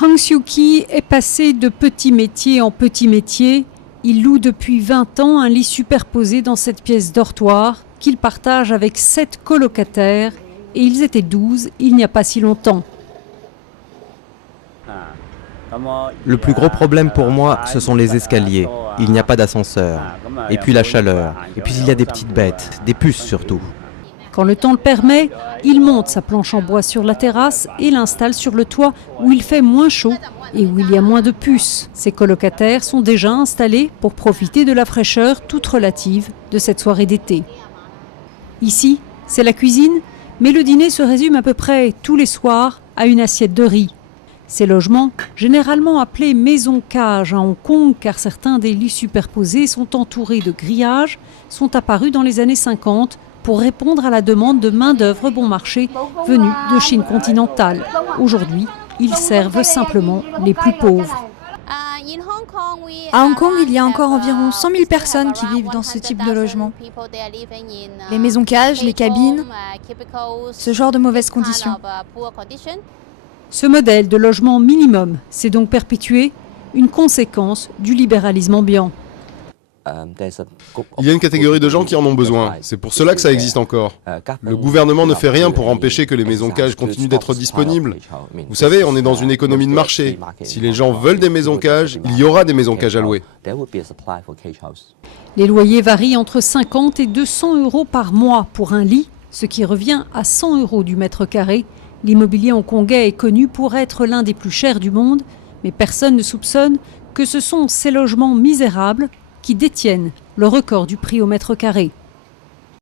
Hang Siew-ki est passé de petit métier en petit métier. Il loue depuis 20 ans un lit superposé dans cette pièce dortoir qu'il partage avec 7 colocataires. Et ils étaient 12 il n'y a pas si longtemps. Le plus gros problème pour moi, ce sont les escaliers. Il n'y a pas d'ascenseur. Et puis la chaleur. Et puis il y a des petites bêtes, des puces surtout. Quand le temps le permet, il monte sa planche en bois sur la terrasse et l'installe sur le toit où il fait moins chaud et où il y a moins de puces. Ses colocataires sont déjà installés pour profiter de la fraîcheur toute relative de cette soirée d'été. Ici, c'est la cuisine, mais le dîner se résume à peu près tous les soirs à une assiette de riz. Ces logements, généralement appelés maisons-cages à Hong Kong car certains des lits superposés sont entourés de grillages, sont apparus dans les années 50 pour répondre à la demande de main-d'œuvre bon marché venue de Chine continentale. Aujourd'hui, ils servent simplement les plus pauvres. À Hong Kong, il y a encore environ 100 000 personnes qui vivent dans ce type de logement. Les maisons-cages, les cabines, ce genre de mauvaises conditions. Ce modèle de logement minimum s'est donc perpétué, une conséquence du libéralisme ambiant. Il y a une catégorie de gens qui en ont besoin. C'est pour cela que ça existe encore. Le gouvernement ne fait rien pour empêcher que les maisons-cages continuent d'être disponibles. Vous savez, on est dans une économie de marché. Si les gens veulent des maisons-cages, il y aura des maisons-cages à louer. Les loyers varient entre 50 et 200 euros par mois pour un lit, ce qui revient à 100 euros du mètre carré. L'immobilier hongkongais est connu pour être l'un des plus chers du monde, mais personne ne soupçonne que ce sont ces logements misérables qui détiennent le record du prix au mètre carré.